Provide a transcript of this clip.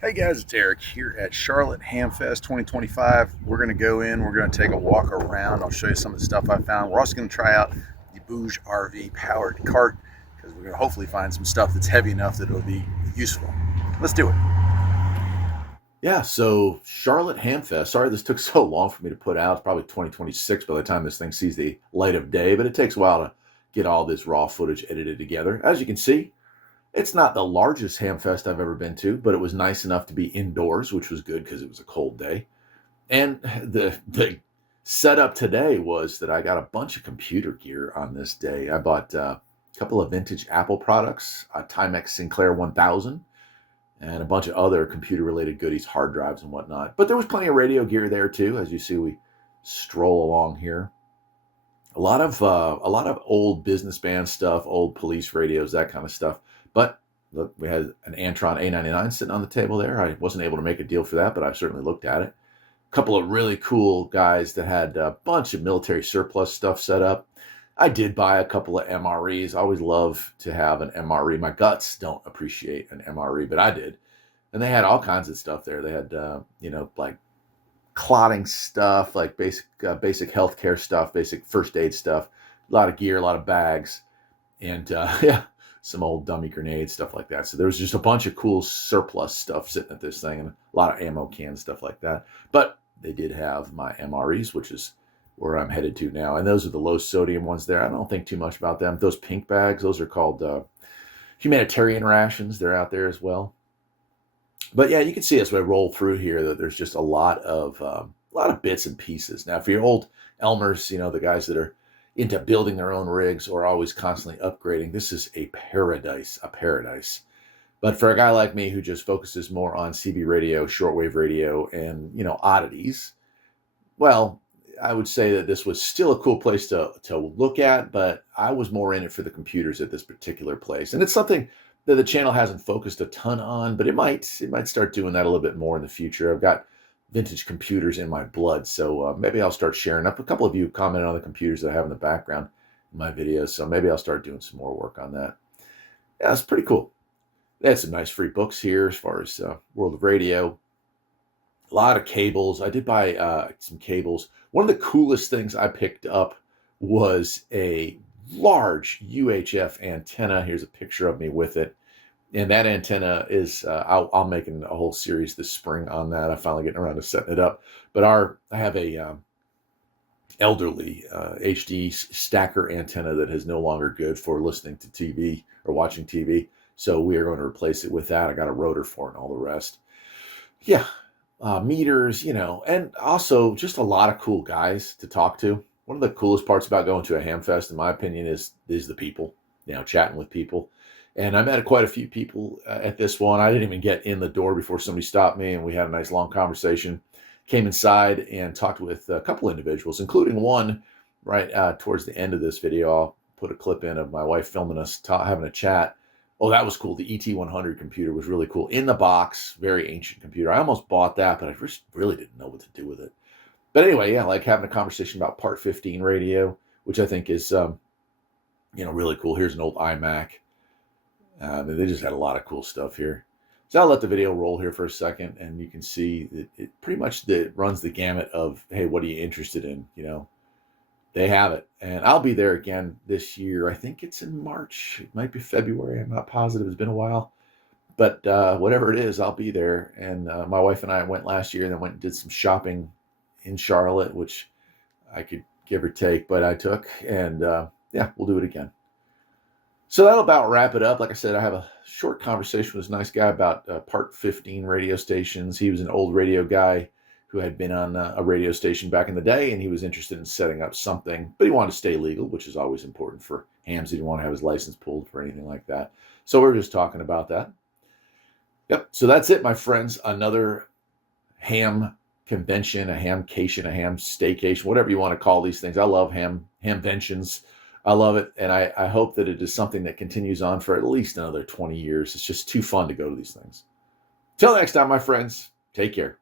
Hey guys, it's Eric here at Charlotte Hamfest 2025. We're going to go in, we're going to take a walk around. I'll show you some of the stuff I found. We're also going to try out the Bouge RV powered cart because we're going to hopefully find some stuff that's heavy enough that it'll be useful. Let's do it. Yeah, so Charlotte Hamfest. Sorry this took so long for me to put out. It's probably 2026 by the time this thing sees the light of day, but it takes a while to get all this raw footage edited together. As you can see, it's not the largest Hamfest I've ever been to, but it was nice enough to be indoors, which was good because it was a cold day. And the setup today was that I got a bunch of computer gear on this day. I bought a couple of vintage Apple products, a Timex Sinclair 1000, and a bunch of other computer-related goodies, hard drives and whatnot. But there was plenty of radio gear there too. As you see, we stroll along here. A lot of old business band stuff, old police radios, that kind of stuff. But look, we had an Antron A99 sitting on the table there. I wasn't able to make a deal for that, but I certainly looked at it. A couple of really cool guys that had a bunch of military surplus stuff set up. I did buy a couple of MREs. I always love to have an MRE. My guts don't appreciate an MRE, but I did. And they had all kinds of stuff there. They had, like clotting stuff, like basic healthcare stuff, basic first aid stuff, a lot of gear, a lot of bags, and yeah, some old dummy grenades, stuff like that. So there was just a bunch of cool surplus stuff sitting at this thing, and a lot of ammo cans, stuff like that. But they did have my MREs, which is where I'm headed to now, and those are the low sodium ones there. I don't think too much about them. Those pink bags, those are called humanitarian rations. They're out there as well. But yeah, you can see as we roll through here that there's just a lot of bits and pieces. Now, for your old Elmers, the guys that are into building their own rigs or always constantly upgrading, this is a paradise, a paradise. But for a guy like me who just focuses more on CB radio, shortwave radio, and oddities, well, I would say that this was still a cool place to look at, but I was more in it for the computers at this particular place. And it's something that the channel hasn't focused a ton on, but it might start doing that a little bit more in the future. I've got vintage computers in my blood, so maybe I'll start sharing up. A couple of you commented on the computers that I have in the background in my videos, so maybe I'll start doing some more work on that. Yeah, it's pretty cool. They had some nice free books here as far as World of Radio. A lot of cables. I did buy some cables. One of the coolest things I picked up was a large UHF antenna. Here's a picture of me with it. And that antenna is, I'll make a whole series this spring on that. I'm finally getting around to setting it up. But I have a elderly HD stacker antenna that is no longer good for listening to TV or watching TV. So we are going to replace it with that. I got a rotor for it and all the rest. Yeah, meters, and also just a lot of cool guys to talk to. One of the coolest parts about going to a Hamfest, in my opinion, is the people, chatting with people. And I met quite a few people at this one. I didn't even get in the door before somebody stopped me, and we had a nice long conversation. Came inside and talked with a couple individuals, including one right towards the end of this video. I'll put a clip in of my wife filming us having a chat. Oh, that was cool. The ET100 computer was really cool. In the box, very ancient computer. I almost bought that, but I just really didn't know what to do with it. But anyway, yeah, like having a conversation about Part 15 radio, which I think is, really cool. Here's an old iMac. They just had a lot of cool stuff here. So I'll let the video roll here for a second, and you can see that it pretty much runs the gamut of, hey, what are you interested in? They have it. And I'll be there again this year. I think it's in March. It might be February. I'm not positive. It's been a while. But whatever it is, I'll be there. And my wife and I went last year and then went and did some shopping in Charlotte, which I could give or take, but I took. And yeah, we'll do it again. So that'll about wrap it up. Like I said, I have a short conversation with this nice guy about Part 15 radio stations. He was an old radio guy who had been on a radio station back in the day, and he was interested in setting up something, but he wanted to stay legal, which is always important for hams. He didn't want to have his license pulled for anything like that. So we're just talking about that. Yep. So that's it, my friends. Another ham convention, a hamcation, a ham staycation, whatever you want to call these things. I love hamventions. I love it, and I hope that it is something that continues on for at least another 20 years. It's just too fun to go to these things. Till next time, my friends, take care.